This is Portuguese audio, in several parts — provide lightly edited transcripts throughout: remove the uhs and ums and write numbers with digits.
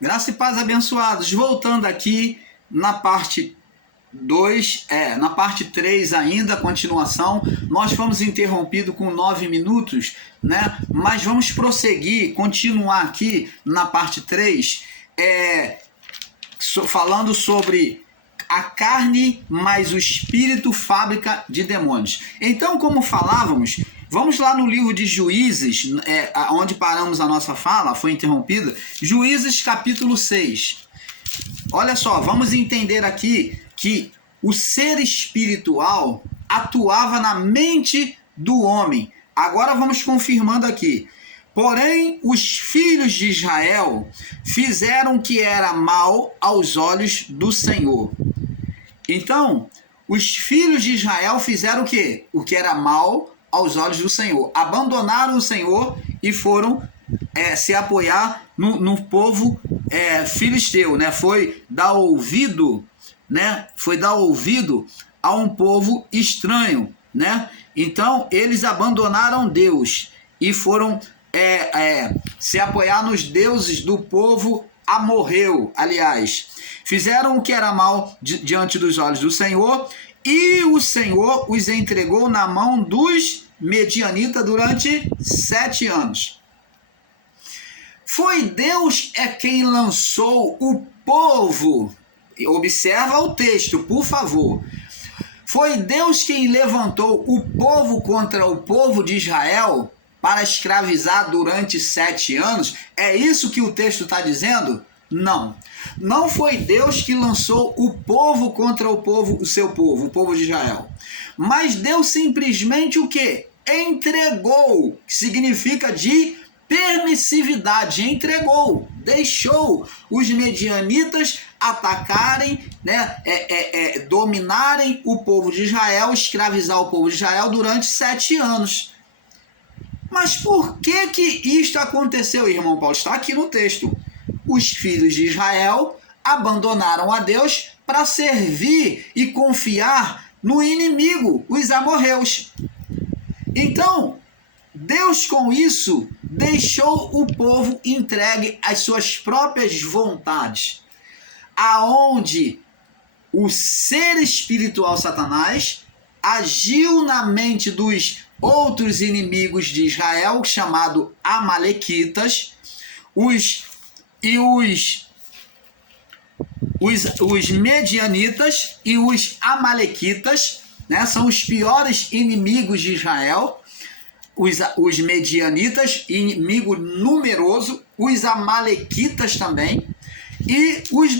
Graça e paz, abençoados. Voltando aqui na parte 2, na parte 3 ainda, continuação. Nós fomos interrompidos com 9 minutos, né? Mas vamos prosseguir, continuar aqui na parte 3, falando sobre a carne mais o espírito, fábrica de demônios. Então, como falávamos, vamos lá no livro de Juízes, onde paramos a nossa fala, foi interrompida. Juízes capítulo 6. Olha só, vamos entender aqui que o ser espiritual atuava na mente do homem. Agora vamos confirmando aqui. Porém, os filhos de Israel fizeram o que era mal aos olhos do Senhor. Então, os filhos de Israel fizeram o quê? O que era mal aos olhos do Senhor. Abandonaram o Senhor e foram se apoiar no povo filisteu, né? Foi dar ouvido, né? Foi dar ouvido a um povo estranho, né? Então, eles abandonaram Deus e foram se apoiar nos deuses do povo amorreu, aliás. Fizeram o que era mal diante dos olhos do Senhor, e o Senhor os entregou na mão dos medianitas durante 7 anos. Foi Deus quem lançou o povo. Observa o texto, por favor. Foi Deus quem levantou o povo contra o povo de Israel para escravizar durante 7 anos? É isso que o texto está dizendo? Não. Não foi Deus que lançou o povo contra o seu povo, o povo de Israel. Mas Deus simplesmente o quê? Entregou, que significa de permissividade, entregou, deixou os medianitas atacarem, né, dominarem o povo de Israel, escravizar o povo de Israel durante 7 anos. Mas por que isto aconteceu, irmão Paulo? Está aqui no texto. Os filhos de Israel abandonaram a Deus para servir e confiar no inimigo, os amorreus. Então, Deus com isso deixou o povo entregue às suas próprias vontades, aonde o ser espiritual Satanás agiu na mente dos outros inimigos de Israel, chamado Amalequitas, os medianitas e os amalequitas, né, são os piores inimigos de Israel. Os medianitas, inimigo numeroso, os amalequitas também, e os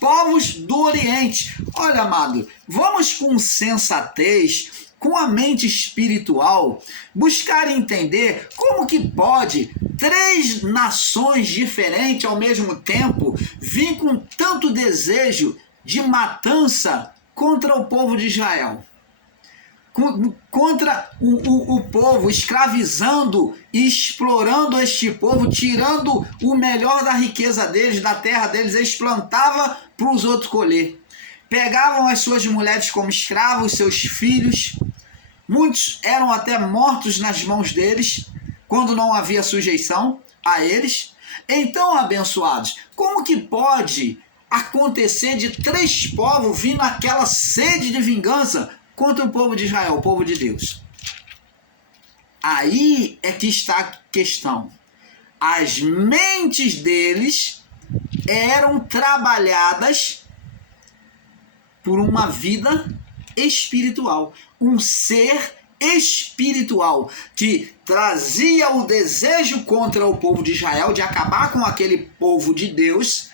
povos do Oriente. Olha, amado, vamos com sensatez, com a mente espiritual, buscar entender como que pode 3 nações diferentes ao mesmo tempo vir com tanto desejo de matança contra o povo de Israel. Contra o povo, escravizando e explorando este povo, tirando o melhor da riqueza deles, da terra deles. Eles plantavam para os outros colher. Pegavam as suas mulheres como escravos, seus filhos. Muitos eram até mortos nas mãos deles, quando não havia sujeição a eles. Então, abençoados, como que pode acontecer de 3 povos vir naquela sede de vingança contra o povo de Israel, o povo de Deus? Aí é que está a questão. As mentes deles eram trabalhadas por uma vida espiritual, um ser espiritual que trazia o desejo contra o povo de Israel de acabar com aquele povo de Deus.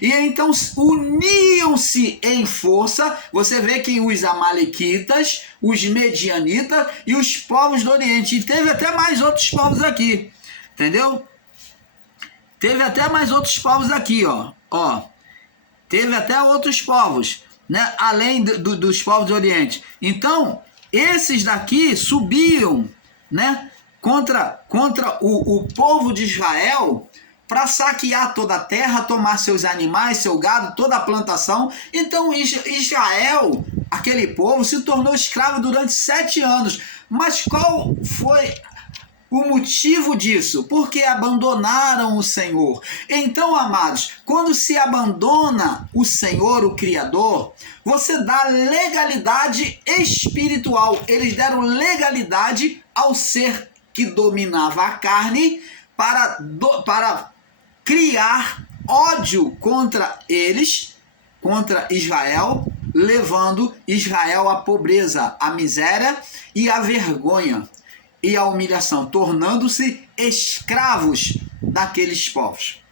E então uniam-se em força. Você vê que os amalequitas, os medianitas e os povos do Oriente. E teve até mais outros povos aqui. Entendeu? Teve até mais outros povos aqui, ó. Teve até outros povos, né? Além dos povos do Oriente. Então, esses daqui subiam, né? Contra o povo de Israel, para saquear toda a terra, tomar seus animais, seu gado, toda a plantação. Então Israel, aquele povo, se tornou escravo durante 7 anos. Mas qual foi o motivo disso? Porque abandonaram o Senhor. Então, amados, quando se abandona o Senhor, o Criador, você dá legalidade espiritual. Eles deram legalidade ao ser que dominava a carne para criar ódio contra eles, contra Israel, levando Israel à pobreza, à miséria e à vergonha e à humilhação, tornando-se escravos daqueles povos.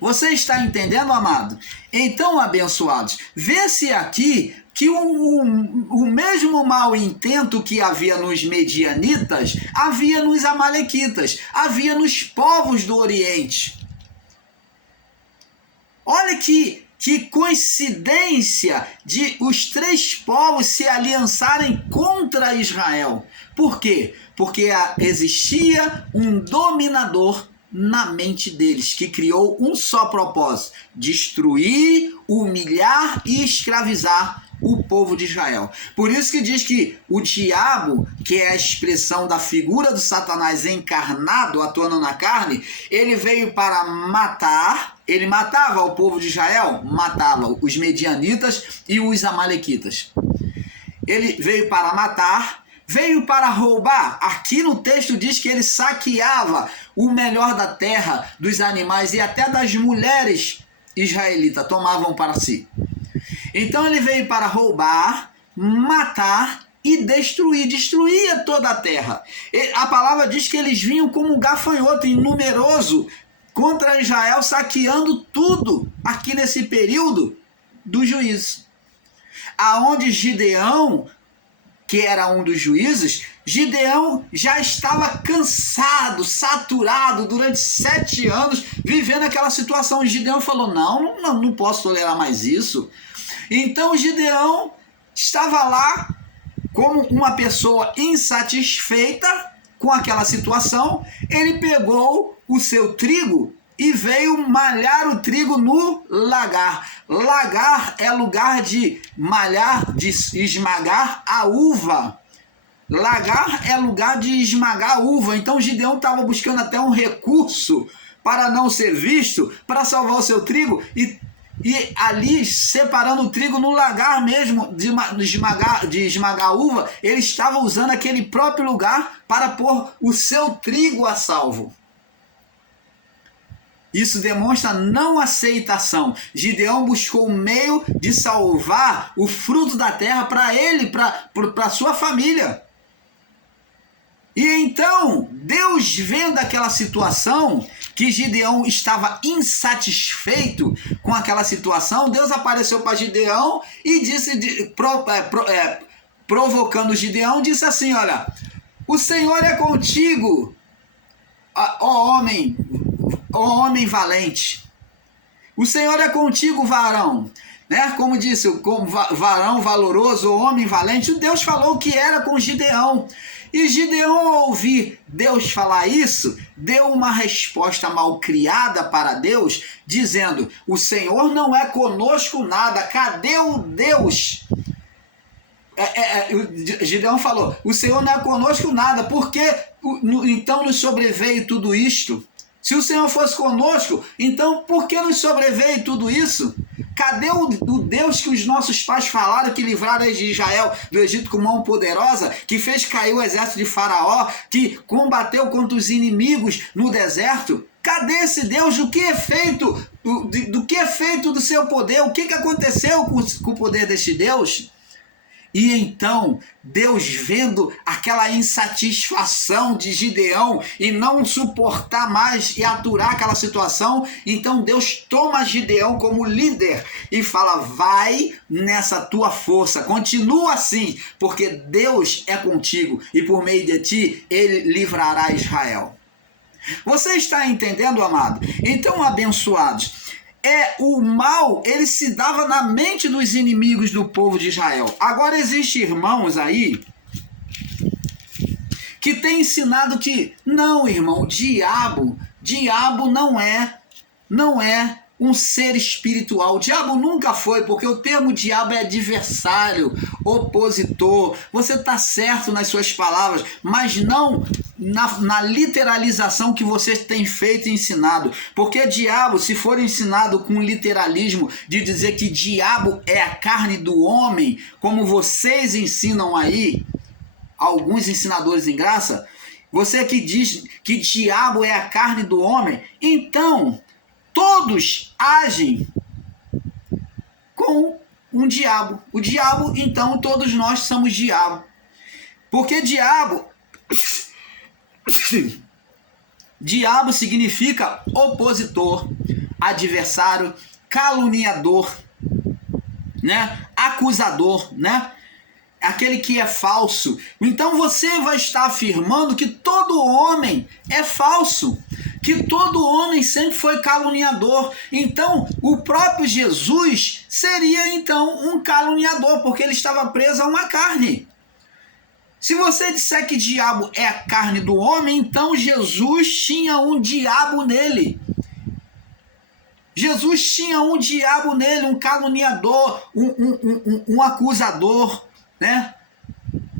Você está entendendo, amado? Então, abençoados, vê-se aqui que o mesmo mau intento que havia nos medianitas, havia nos amalequitas, havia nos povos do Oriente. Olha que coincidência de os três povos se aliançarem contra Israel. Por quê? Porque existia um dominador na mente deles, que criou um só propósito: destruir, humilhar e escravizar o povo de Israel. Por isso que diz que o diabo, que é a expressão da figura do Satanás encarnado, atuando na carne, ele veio para matar. Ele matava o povo de Israel? Matava os medianitas e os amalequitas. Ele veio para matar, veio para roubar. Aqui no texto diz que ele saqueava o melhor da terra, dos animais e até das mulheres israelitas, tomavam para si. Então ele veio para roubar, matar e destruir. Destruía toda a terra. A palavra diz que eles vinham como um gafanhoto numeroso contra Israel, saqueando tudo aqui nesse período do juízo. Aonde Gideão, que era um dos juízes, Gideão já estava cansado, saturado durante 7 anos, vivendo aquela situação. Gideão falou, não posso tolerar mais isso. Então Gideão estava lá como uma pessoa insatisfeita com aquela situação. Ele pegou o seu trigo e veio malhar o trigo no lagar. Lagar é lugar de malhar, de esmagar a uva. Lagar é lugar de esmagar a uva. Então Gideão estava buscando até um recurso para não ser visto, para salvar o seu trigo, e ali separando o trigo no lagar mesmo de esmagar a uva, ele estava usando aquele próprio lugar para pôr o seu trigo a salvo. Isso demonstra não aceitação. Gideão buscou um meio de salvar o fruto da terra para ele, para sua família. E então, Deus, vendo aquela situação, que Gideão estava insatisfeito com aquela situação, Deus apareceu para Gideão e disse, provocando Gideão, disse assim, olha, o Senhor é contigo, ó homem valente. O Senhor é contigo, varão. Né? Como disse, como varão valoroso, homem valente, Deus falou que era com Gideão. E Gideão, ao ouvir Deus falar isso, deu uma resposta malcriada para Deus, dizendo, o Senhor não é conosco nada, cadê o Deus? Gideão falou, o Senhor não é conosco nada, porque então nos sobreveio tudo isto? Se o Senhor fosse conosco, então por que nos sobreveio tudo isso? Cadê o Deus que os nossos pais falaram, que livraram de Israel do Egito com mão poderosa, que fez cair o exército de Faraó, que combateu contra os inimigos no deserto? Cadê esse Deus? Do que é feito? Do que é feito do seu poder? O que aconteceu com o poder deste Deus? E então, Deus, vendo aquela insatisfação de Gideão e não suportar mais e aturar aquela situação, então Deus toma Gideão como líder e fala, vai nessa tua força, continua assim, porque Deus é contigo e por meio de ti ele livrará Israel. Você está entendendo, amado? Então, abençoados, o mal, ele se dava na mente dos inimigos do povo de Israel. Agora existem irmãos aí que têm ensinado que não, irmão, diabo não é um ser espiritual. O diabo nunca foi, porque o termo diabo é adversário, opositor. Você está certo nas suas palavras, mas não na literalização que você tem feito e ensinado. Porque diabo, se for ensinado com literalismo de dizer que diabo é a carne do homem, como vocês ensinam aí, alguns ensinadores em graça, você que diz que diabo é a carne do homem, então todos agem com um diabo. O diabo, então, todos nós somos diabo. Porque diabo significa opositor, adversário, caluniador, né? Acusador, né? Aquele que é falso. Então você vai estar afirmando que todo homem é falso, que todo homem sempre foi caluniador. Então o próprio Jesus seria então um caluniador, porque ele estava preso a uma carne. Se você disser que diabo é a carne do homem, então Jesus tinha um diabo nele. Jesus tinha um diabo nele, um caluniador, um acusador, né?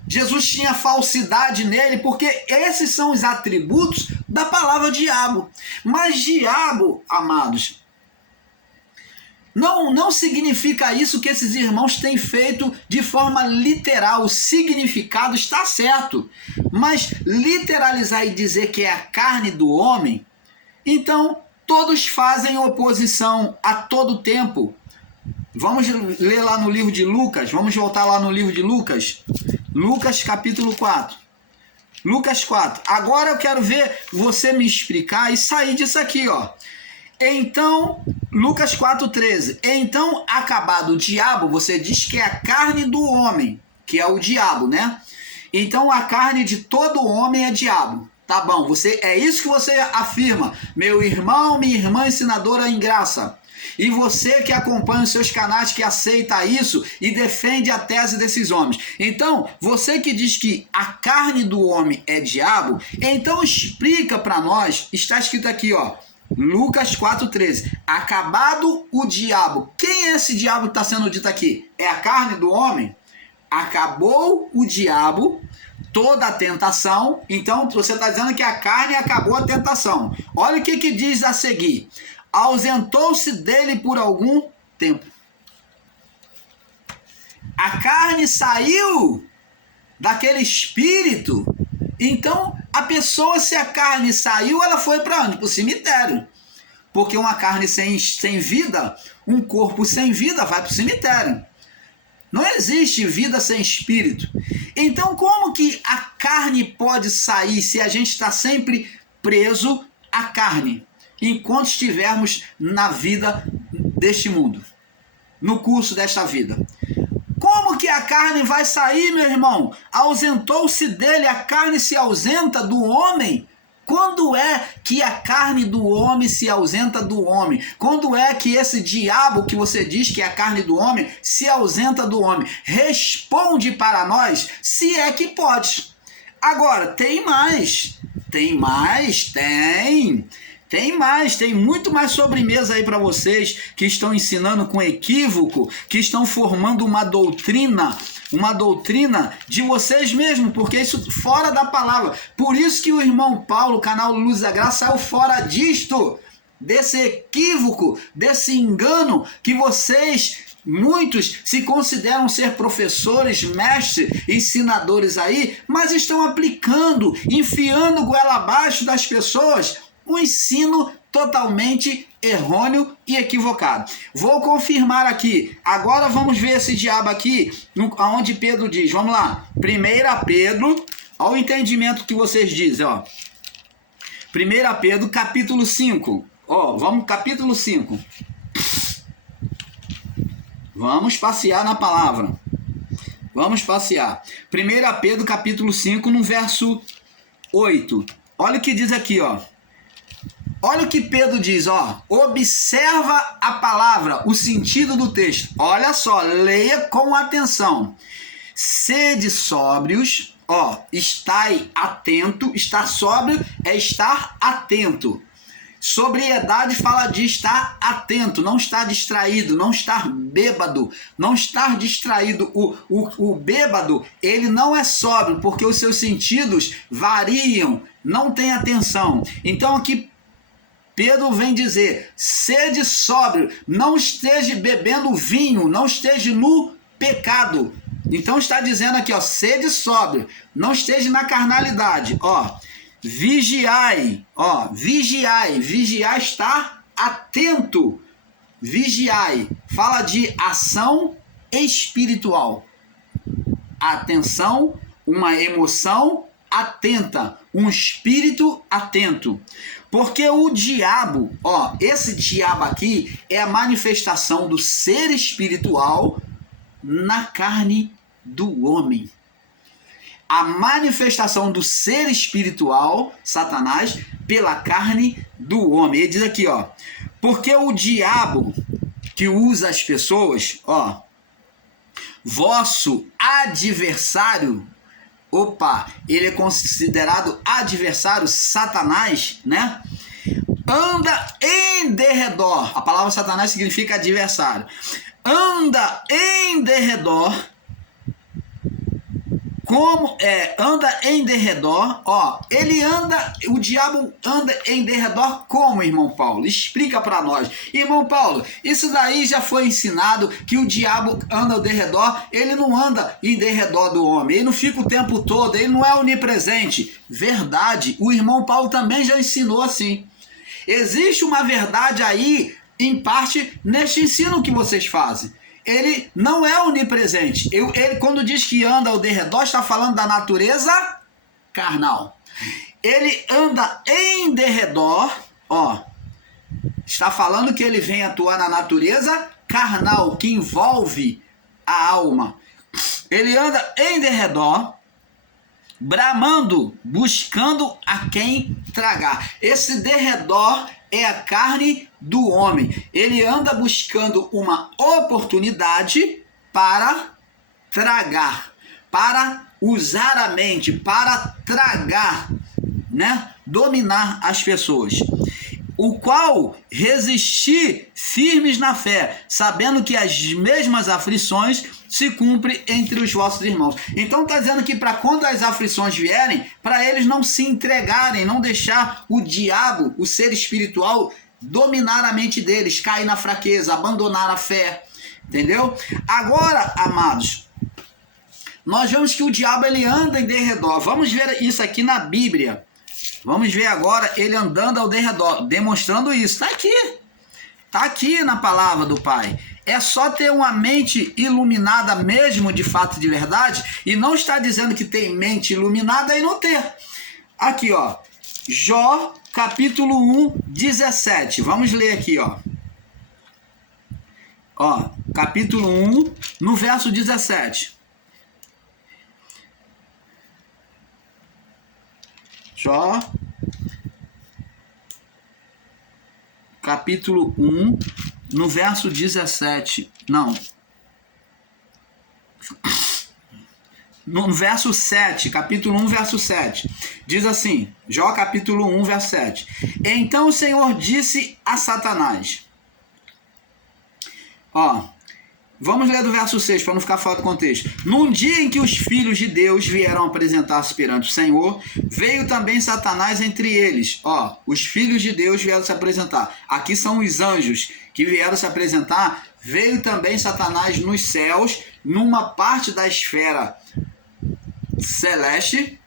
Jesus tinha falsidade nele, porque esses são os atributos da palavra diabo. Mas diabo, amados, não significa isso que esses irmãos têm feito de forma literal. O significado está certo, mas literalizar e dizer que é a carne do homem, então todos fazem oposição a todo tempo. Vamos ler lá no livro de Lucas, vamos voltar lá no livro de Lucas. Lucas capítulo 4. Lucas 4. Agora eu quero ver você me explicar e sair disso aqui, ó. Então, Lucas 4,13. Então, acabado o diabo, você diz que é a carne do homem, que é o diabo, né? Então, a carne de todo homem é diabo. Tá bom, é isso que você afirma, meu irmão, minha irmã ensinadora em graça. E você que acompanha os seus canais, que aceita isso e defende a tese desses homens. Então, você que diz que a carne do homem é diabo, então explica para nós, está escrito aqui, ó, Lucas 4,13. Acabado o diabo. Quem é esse diabo que está sendo dito aqui? É a carne do homem? Acabou o diabo, toda a tentação. Então, você está dizendo que a carne acabou a tentação. Olha o que diz a seguir. Ausentou-se dele por algum tempo. A carne saiu daquele espírito. Então, a pessoa, se a carne saiu, ela foi para onde? Para o cemitério. Porque uma carne sem vida, um corpo sem vida vai para o cemitério. Não existe vida sem espírito. Então, como que a carne pode sair se a gente está sempre preso à carne? Enquanto estivermos na vida deste mundo, no curso desta vida. Como que a carne vai sair, meu irmão? Ausentou-se dele, a carne se ausenta do homem. Quando é que a carne do homem se ausenta do homem? Quando é que esse diabo que você diz que é a carne do homem se ausenta do homem? Responde para nós, se é que pode. Agora, tem mais. Tem mais? Tem mais, tem muito mais sobremesa aí para vocês que estão ensinando com equívoco, que estão formando uma doutrina de vocês mesmos, porque isso fora da palavra. Por isso que o irmão Paulo, canal Luz da Graça, saiu fora disto, desse equívoco, desse engano que vocês, muitos se consideram ser professores, mestres, ensinadores aí, mas estão aplicando, enfiando goela abaixo das pessoas, um ensino totalmente errôneo e equivocado. Vou confirmar aqui. Agora vamos ver esse diabo aqui, onde Pedro diz. Vamos lá. 1 Pedro, olha o entendimento que vocês dizem, ó. 1 Pedro, capítulo 5. Ó, vamos, capítulo 5. Vamos passear na palavra. Vamos passear. 1 Pedro, capítulo 5, no verso 8. Olha o que diz aqui, ó. Olha o que Pedro diz, ó. Observa a palavra, o sentido do texto. Olha só, leia com atenção. Sede sóbrios, ó, estai atento. Estar sóbrio é estar atento. Sobriedade fala de estar atento, não estar distraído, não estar bêbado, não estar distraído. O bêbado, ele não é sóbrio, porque os seus sentidos variam, não tem atenção. Então aqui Pedro vem dizer, sede sóbrio, não esteja bebendo vinho, não esteja no pecado. Então está dizendo aqui, ó, sede sóbrio, não esteja na carnalidade, ó. Vigiai, ó, vigiai, vigiar estar atento, vigiai, fala de ação espiritual, atenção, uma emoção atenta, um espírito atento, porque o diabo, ó, esse diabo aqui é a manifestação do ser espiritual na carne do homem. A manifestação do ser espiritual, Satanás, pela carne do homem. Ele diz aqui, ó, porque o diabo que usa as pessoas, ó, vosso adversário, ele é considerado adversário, Satanás, né? Anda em derredor, a palavra Satanás significa adversário, anda em derredor, anda em derredor, ó, o diabo anda em derredor como, irmão Paulo? Explica para nós. Irmão Paulo, isso daí já foi ensinado, que o diabo anda ao derredor, ele não anda em derredor do homem, ele não fica o tempo todo, ele não é onipresente. Verdade, o irmão Paulo também já ensinou assim. Existe uma verdade aí, em parte, neste ensino que vocês fazem. Ele não é onipresente. Ele, quando diz que anda ao derredor, está falando da natureza carnal. Ele anda em derredor, ó, está falando que ele vem atuar na natureza carnal, que envolve a alma. Ele anda em derredor, bramando, buscando a quem tragar. Esse derredor é a carne do homem. Ele anda buscando uma oportunidade para tragar, para usar a mente, para tragar, né? Dominar as pessoas. O qual resistir firmes na fé, sabendo que as mesmas aflições se cumprem entre os vossos irmãos. Então está dizendo que para quando as aflições vierem, para eles não se entregarem, não deixar o diabo, o ser espiritual, dominar a mente deles, cair na fraqueza, abandonar a fé. Entendeu? Agora, amados, nós vemos que o diabo ele anda em derredor. Vamos ver isso aqui na Bíblia. Vamos ver agora ele andando ao derredor, demonstrando isso. Está aqui na palavra do Pai. É só ter uma mente iluminada mesmo, de fato, de verdade, e não está dizendo que tem mente iluminada e não ter. Aqui, ó, Jó, capítulo 1, 17. Vamos ler aqui, ó. Ó, capítulo 1, no verso 17. Jó, capítulo 1, no verso 17. Não. No verso 7, capítulo 1, verso 7. Diz assim, Jó, capítulo 1, verso 7. Então o Senhor disse a Satanás. Ó, vamos ler do verso 6, para não ficar fora do contexto. Num dia em que os filhos de Deus vieram apresentar-se perante o Senhor, veio também Satanás entre eles. Ó, os filhos de Deus vieram se apresentar. Aqui são os anjos que vieram se apresentar. Veio também Satanás nos céus, numa parte da esfera celeste.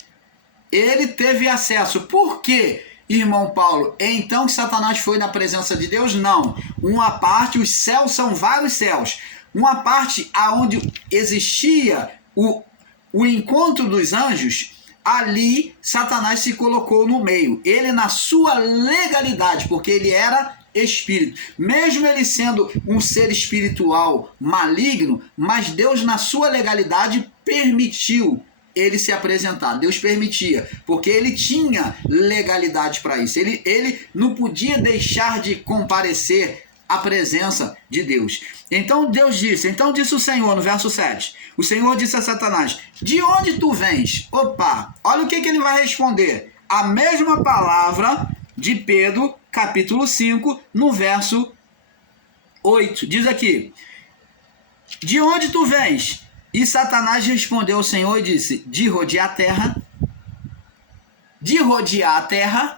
Ele teve acesso. Por quê, irmão Paulo? Então que Satanás foi na presença de Deus? Não. Uma parte, os céus são vários céus. Uma parte aonde existia o encontro dos anjos, ali Satanás se colocou no meio. Ele na sua legalidade, porque ele era espírito. Mesmo ele sendo um ser espiritual maligno, mas Deus na sua legalidade permitiu ele se apresentar. Deus permitia, porque ele tinha legalidade para isso. Ele não podia deixar de comparecer à presença de Deus. Então Deus disse, então disse o Senhor no verso 7, o Senhor disse a Satanás, de onde tu vens? Opa, olha o que ele vai responder, a mesma palavra de Pedro, capítulo 5, no verso 8. Diz aqui: de onde tu vens? E Satanás respondeu ao Senhor e disse: de rodear a terra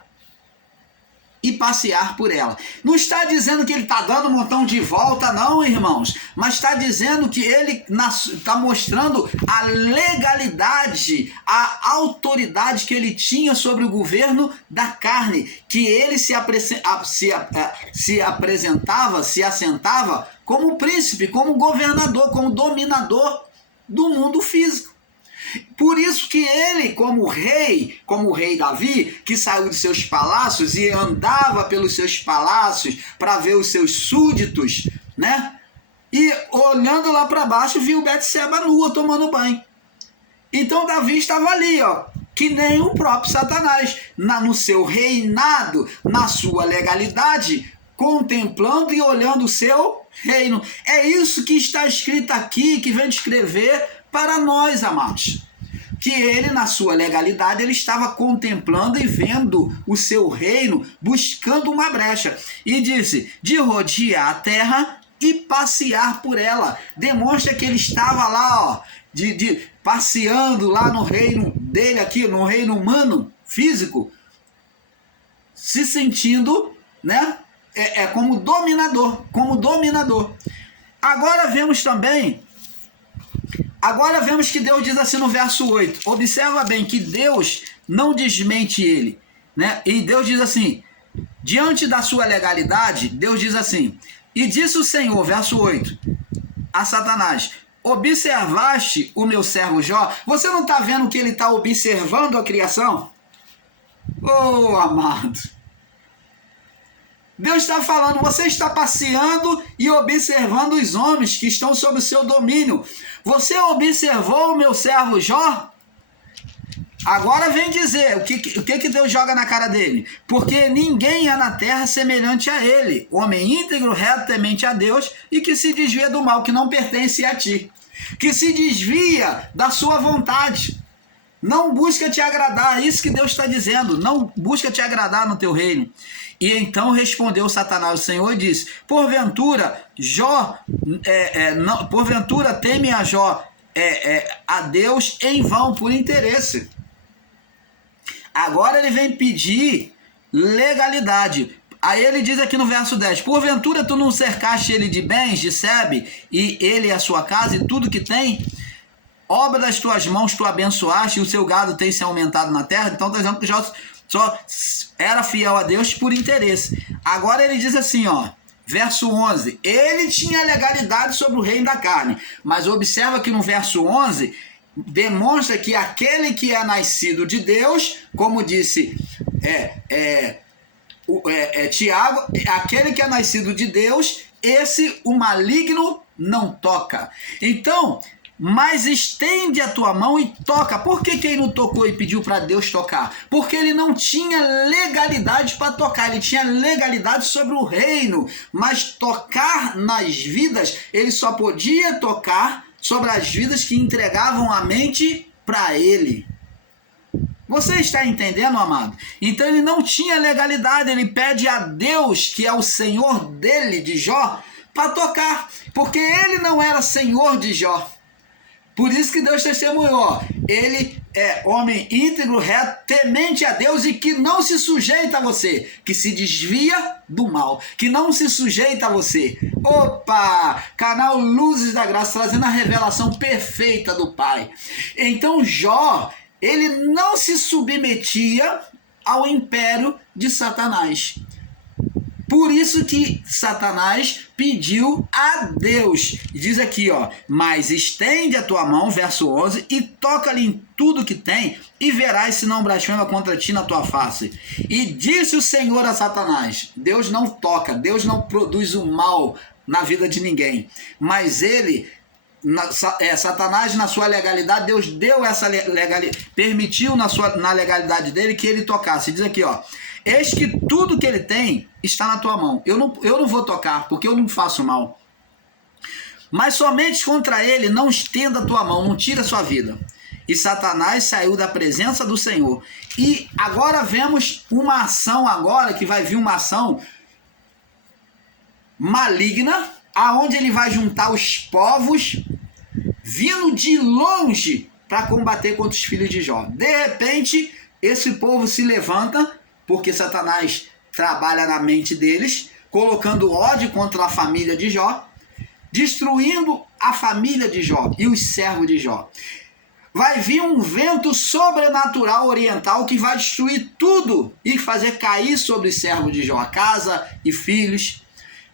e passear por ela. Não está dizendo que ele está dando um montão de volta, não, irmãos, mas está dizendo que ele está mostrando a legalidade, a autoridade que ele tinha sobre o governo da carne, que ele se assentava como príncipe, como governador, como dominador do mundo físico. Por isso que ele, como rei Davi, que saiu de seus palácios e andava pelos seus palácios para ver os seus súditos, né? E olhando lá para baixo, viu Betseba nua tomando banho. Então Davi estava ali, ó, que nem o próprio Satanás, no seu reinado, na sua legalidade, contemplando e olhando o seu reino. É isso que está escrito aqui, que vem descrever para nós, amados, que ele, na sua legalidade, ele estava contemplando e vendo o seu reino, buscando uma brecha. E disse: de rodear a terra e passear por ela. Demonstra que ele estava lá, ó, passeando lá no reino dele aqui, no reino humano, físico, se sentindo, né, como dominador. Agora vemos que Deus diz assim no verso 8. Observa bem que Deus não desmente ele, né? E Deus diz assim, diante da sua legalidade, Deus diz assim: e disse o Senhor, verso 8, a Satanás: observaste o meu servo Jó? Você não está vendo que ele está observando a criação? Oh, amado, Deus está falando, você está passeando e observando os homens que estão sob o seu domínio. Você observou o meu servo Jó? Agora vem dizer, o que Deus joga na cara dele? Porque ninguém é na terra semelhante a ele, homem íntegro, reto, temente a Deus, e que se desvia do mal, que não pertence a ti, que se desvia da sua vontade, não busca te agradar, é isso que Deus está dizendo, não busca te agradar no teu reino. E então respondeu Satanás ao Senhor e disse: porventura teme a Jó a Deus em vão, por interesse. Agora ele vem pedir legalidade. Aí ele diz aqui no verso 10: porventura tu não cercaste ele de bens, de Sebe, e ele e a sua casa e tudo que tem? Obra das tuas mãos tu abençoaste, e o seu gado tem se aumentado na terra. Então está dizendo que Jó só era fiel a Deus por interesse. Agora ele diz assim, ó, verso 11, ele tinha legalidade sobre o reino da carne, mas observa que no verso 11 demonstra que aquele que é nascido de Deus, como disse Tiago, aquele que é nascido de Deus, esse o maligno não toca. Então, mas estende a tua mão e toca. Por que ele não tocou e pediu para Deus tocar? Porque ele não tinha legalidade para tocar, ele tinha legalidade sobre o reino, mas tocar nas vidas, ele só podia tocar sobre as vidas que entregavam a mente para ele. Você está entendendo, amado? Então ele não tinha legalidade, ele pede a Deus, que é o Senhor dele, de Jó, para tocar, porque ele não era Senhor de Jó. Por isso que Deus testemunhou, ele é homem íntegro, reto, temente a Deus e que não se sujeita a você, que se desvia do mal, que não se sujeita a você. Opa! Canal Luzes da Graça, trazendo a revelação perfeita do Pai. Então Jó, ele não se submetia ao império de Satanás. Por isso que Satanás pediu a Deus. Diz aqui, ó, mas estende a tua mão, verso 11, e toca-lhe em tudo que tem, e verás se não blasfema contra ti na tua face. E disse o Senhor a Satanás: Deus não toca, Deus não produz o mal na vida de ninguém. Mas ele, Satanás, na sua legalidade, Deus deu essa legalidade, permitiu na legalidade dele que ele tocasse. Diz aqui, ó, eis que tudo que ele tem está na tua mão. Eu não vou tocar, porque eu não faço mal. Mas somente contra ele não estenda a tua mão, não tira a sua vida. e Satanás saiu da presença do Senhor. E agora vemos uma ação agora, que vai vir uma ação maligna, aonde ele vai juntar os povos vindo de longe para combater contra os filhos de Jó. De repente, esse povo se levanta, porque Satanás trabalha na mente deles, colocando ódio contra a família de Jó, destruindo a família de Jó e os servos de Jó. Vai vir um vento sobrenatural oriental que vai destruir tudo e fazer cair sobre os servos de Jó, casa e filhos.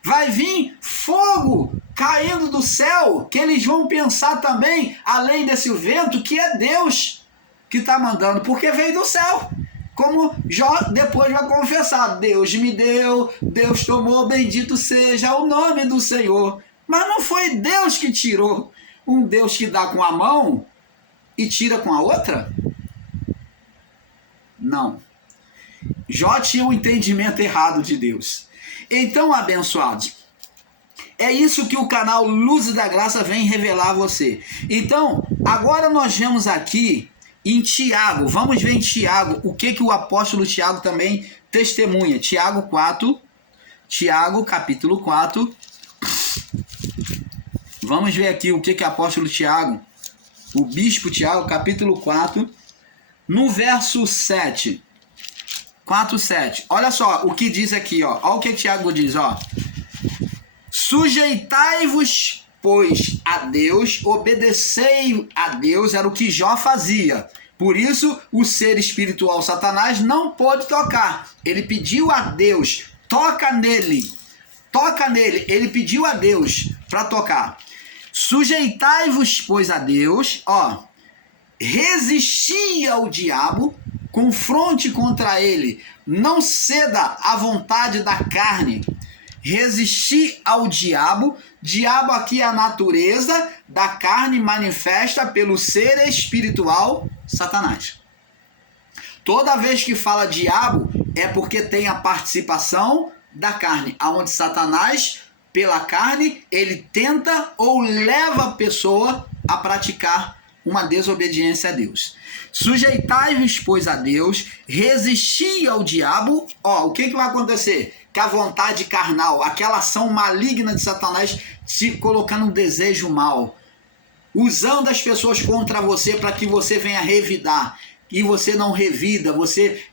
Vai vir fogo caindo do céu, que eles vão pensar também, além desse vento, que é Deus que está mandando, porque veio do céu. Como Jó depois vai confessar, Deus me deu, Deus tomou, bendito seja o nome do Senhor. Mas não foi Deus que tirou. Um Deus que dá com a mão e tira com a outra? Não. Jó tinha um entendimento errado de Deus. Então, abençoados, é isso que o canal Luzes da Graça vem revelar a você. Então, agora nós vemos aqui em Tiago, vamos ver em Tiago o que o apóstolo Tiago também testemunha. Tiago 4, Tiago capítulo 4. Vamos ver aqui o que o apóstolo Tiago, o bispo Tiago, capítulo 4, no verso 7. 4:7. Olha só o que diz aqui, ó. Olha o que Tiago diz, ó. Sujeitai-vos, pois, a Deus, obedecei a Deus, era o que Jó fazia. Por isso, o ser espiritual Satanás não pôde tocar. Ele pediu a Deus, toca nele. Ele pediu a Deus para tocar. Sujeitai-vos, pois, a Deus, ó. Resisti ao diabo, confronte contra ele, não ceda à vontade da carne. Resistir ao diabo. Diabo aqui é a natureza da carne manifesta pelo ser espiritual Satanás. Toda vez que fala diabo é porque tem a participação da carne, aonde Satanás, pela carne, ele tenta ou leva a pessoa a praticar uma desobediência a Deus. Sujeitai-vos, pois, a Deus, resisti ao diabo. Ó, o que vai acontecer? Que a vontade carnal, aquela ação maligna de Satanás, te colocando um desejo mal, usando as pessoas contra você para que você venha revidar, e você não revida, você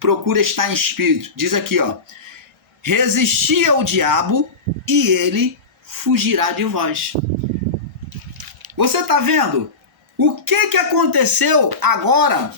procura estar em espírito. Diz aqui, ó, resisti ao diabo e ele fugirá de vós. Você está vendo? O que aconteceu agora?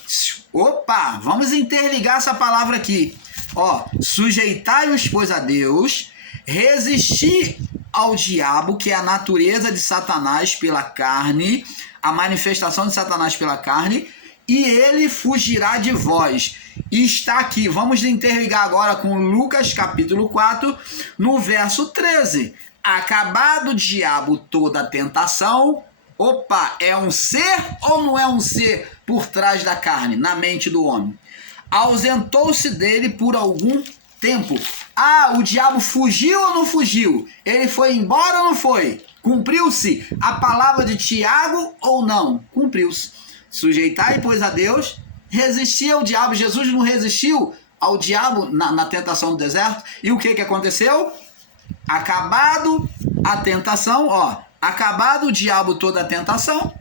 Opa, vamos interligar essa palavra aqui. Ó, sujeitai-vos, pois, a Deus, resistir ao diabo, que é a natureza de Satanás pela carne, a manifestação de Satanás pela carne, e ele fugirá de vós. E está aqui, vamos interligar agora com Lucas capítulo 4, no verso 13. Acabado o diabo toda a tentação. Opa, é um ser ou não é um ser por trás da carne, na mente do homem? Ausentou-se dele por algum tempo. Ah, o diabo fugiu ou não fugiu? Ele foi embora ou não foi? Cumpriu-se a palavra de Tiago ou não? Cumpriu-se. Sujeitai, pois, a Deus, resistir ao diabo. Jesus não resistiu ao diabo na tentação do deserto. E o que aconteceu? Acabado a tentação, ó. Acabado o diabo toda a tentação,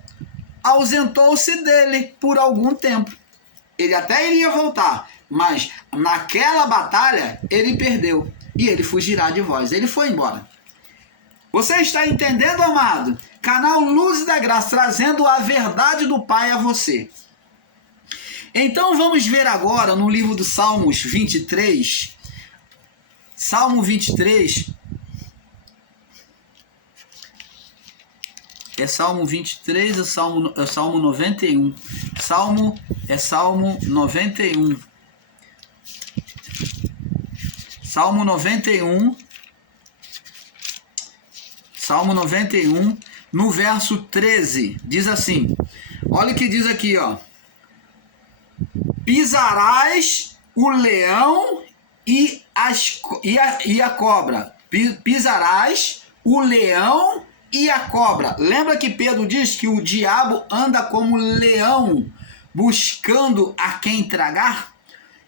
ausentou-se dele por algum tempo. Ele até iria voltar, mas naquela batalha ele perdeu e ele fugirá de vós. Ele foi embora. Você está entendendo, amado? Canal Luzes da Graça, trazendo a verdade do Pai a você. Então vamos ver agora no livro do Salmos 23. Salmo 23. É Salmo 23, é Salmo 91. Salmo 91. Salmo 91. Salmo 91, no verso 13, diz assim. Olha o que diz aqui, ó. Pisarás o leão e a cobra. Pisarás o leão e a cobra. Lembra que Pedro diz que o diabo anda como leão buscando a quem tragar?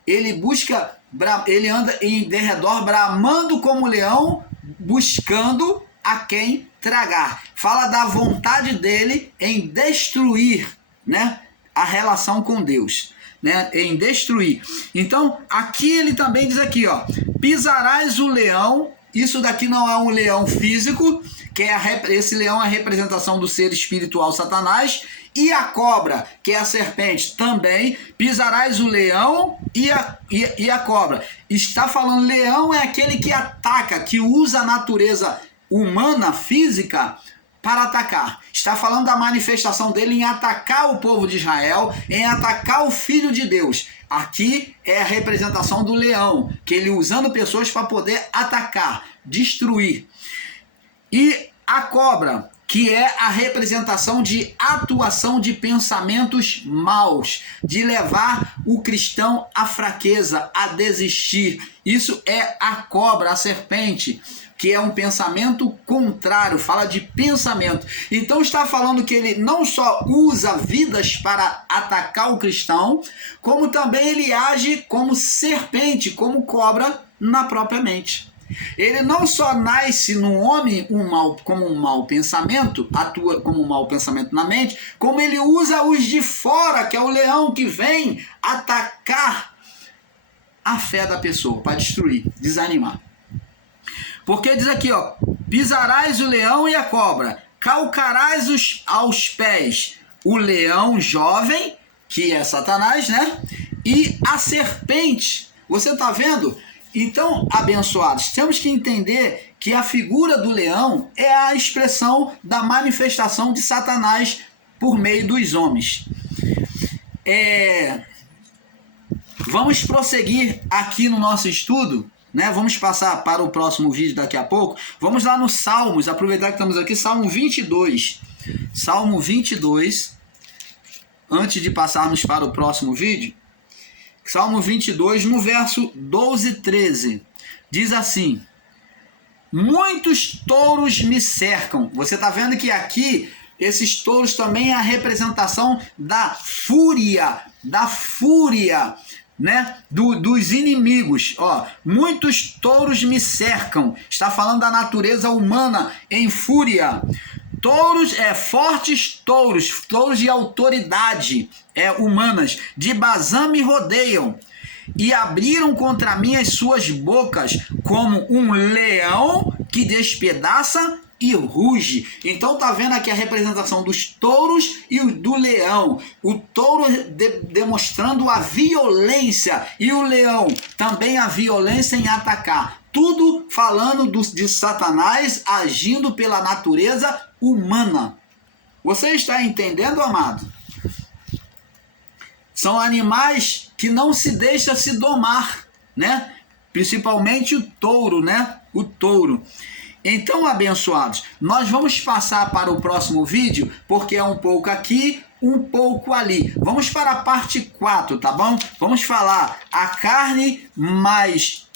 Ele anda em derredor bramando como leão, buscando a quem tragar. Fala da vontade dele em destruir, né, a relação com Deus, né, em destruir. Então, aqui ele também diz aqui, ó, pisarás o leão. Isso daqui não é um leão físico, que esse leão é a representação do ser espiritual Satanás, e a cobra, que é a serpente, também. Pisarás o leão e a cobra. Está falando, leão é aquele que ataca, que usa a natureza humana, física, para atacar. Está falando da manifestação dele em atacar o povo de Israel, em atacar o Filho de Deus. Aqui é a representação do leão, que ele usando pessoas para poder atacar, destruir. E a cobra, que é a representação de atuação de pensamentos maus, de levar o cristão à fraqueza, a desistir. Isso é a cobra, a serpente, que é um pensamento contrário, fala de pensamento. Então está falando que ele não só usa vidas para atacar o cristão, como também ele age como serpente, como cobra na própria mente. Ele não só nasce no homem como um mau pensamento, atua como um mau pensamento na mente, como ele usa os de fora, que é o leão que vem atacar a fé da pessoa, para destruir, desanimar. Porque diz aqui, ó, pisarás o leão e a cobra, calcarás aos pés o leão jovem, que é Satanás, né? E a serpente. Você está vendo? Então, abençoados, temos que entender que a figura do leão é a expressão da manifestação de Satanás por meio dos homens. Vamos prosseguir aqui no nosso estudo, né? Vamos passar para o próximo vídeo daqui a pouco. Vamos lá nos Salmos, aproveitar que estamos aqui, Salmo 22. Salmo 22, antes de passarmos para o próximo vídeo. Salmo 22, no verso 12 e 13, diz assim: muitos touros me cercam. Você está vendo que aqui, esses touros também é a representação da fúria, né, dos inimigos. Ó, muitos touros me cercam. Está falando da natureza humana em fúria. Touros, fortes touros de autoridade, humanas, de Bazã me rodeiam, e abriram contra mim as suas bocas, como um leão que despedaça e ruge. Então tá vendo aqui a representação dos touros e do leão. O touro demonstrando a violência, e o leão também a violência em atacar. Tudo falando de Satanás agindo pela natureza humana. Você está entendendo, amado? São animais que não se deixam se domar, né? Principalmente o touro, né? O touro. Então, abençoados, nós vamos passar para o próximo vídeo, porque é um pouco aqui, um pouco ali. Vamos para a parte 4, tá bom? Vamos falar a carne mais